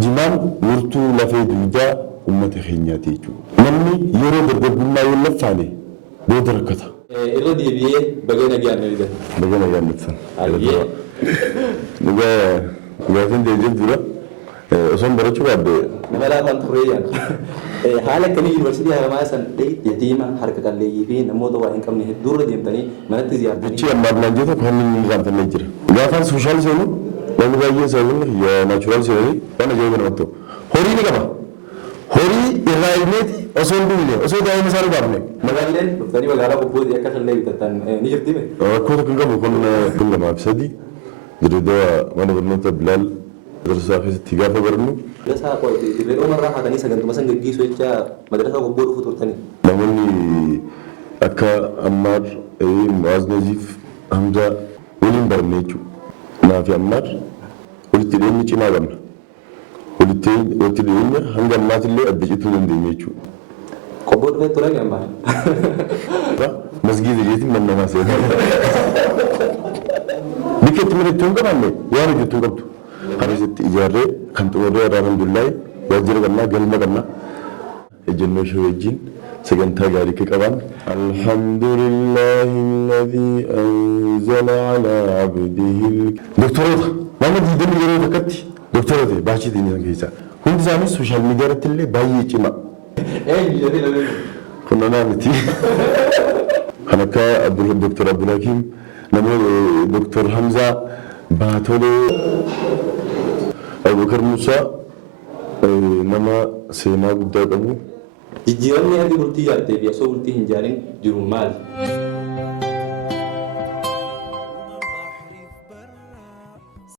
jimaan murtuu lafee duudaa uummata keenyaati jechuudha. Namni yeroo dargaggummaa yoo laffaane booda rakkata. Irra deebi'ee baga nagaan na dhigan. Baga nagaan nutsan. Gaafiin deebi'ee dura osoo barachuu baadde. Nama laafaan turreeyyan. Haala akkamii yuunivarsiitii Haramaa san yatiima harka qalleeyyii fi namoota waa hin qabne hedduurra deemtanii manatti ziyaartanii. Achi ammaan naan jettu kan inni gaafannee jira. Gaafaan sooshaal seenuu namni baay'een sababni naachuraal seenanii waan ajaa'iba namatti ta'u. Horii ni qaba. Horii irraa ilmeeti osoo hin duwine osoo daa'ima isaa dhugaafne. Magaaleen dhuftanii magaalaa bobbootii akka shallee bitattan ni jirti mee? Rakkoo tokko hin qabu kun lamaaf sadii dirreedaa mana barnoota Bilaal madrasaa keessatti gaafa barannu. Madrasaa dirree umarraa haatanii sagantuma san gaggeessu jecha madrasaa bobboo dhufu turtanii. Namoonni akka Ammaar, Mu'aaz Naziif, Hamzaa waliin baranne jechuudha. Naafi Ammaar walitti dhiyeenya cimaa qabna. Walitti dhiyeenya hanga ammaatillee adda cituu dandeenya jechuudha. Qobboo dhufee ture Ammaar. Masgiida jeetiin mannamaa seenaa. Bikka itti mallattoo hin qabaanne waan hojjettuu qabdu. Harisitti ijaarree kan xumurree irraa alhamdulillahi waajjira qabnaa galma qabnaa. Ejjennoo ishee wajjin sagantaa gaarii akka qaban. Alhamdulillahi alladhii anzala alaa abdihi. Doktoroota nama diidamii yeroo takkatti doktoroota baachii ta'anii keessaa hundi isaanii sooshaal miidiyaa irratti illee baay'ee cimaa. Kun nanaa miti. Kan akka Dr. Abdulhakiim namoota Dr. Hamzaa Baatolee Abubakar Musaa nama seenaa guddaa qabu. Jijjiiramni ati bultii ijaartee fi osoo bultii hin ijaarin jiru maali?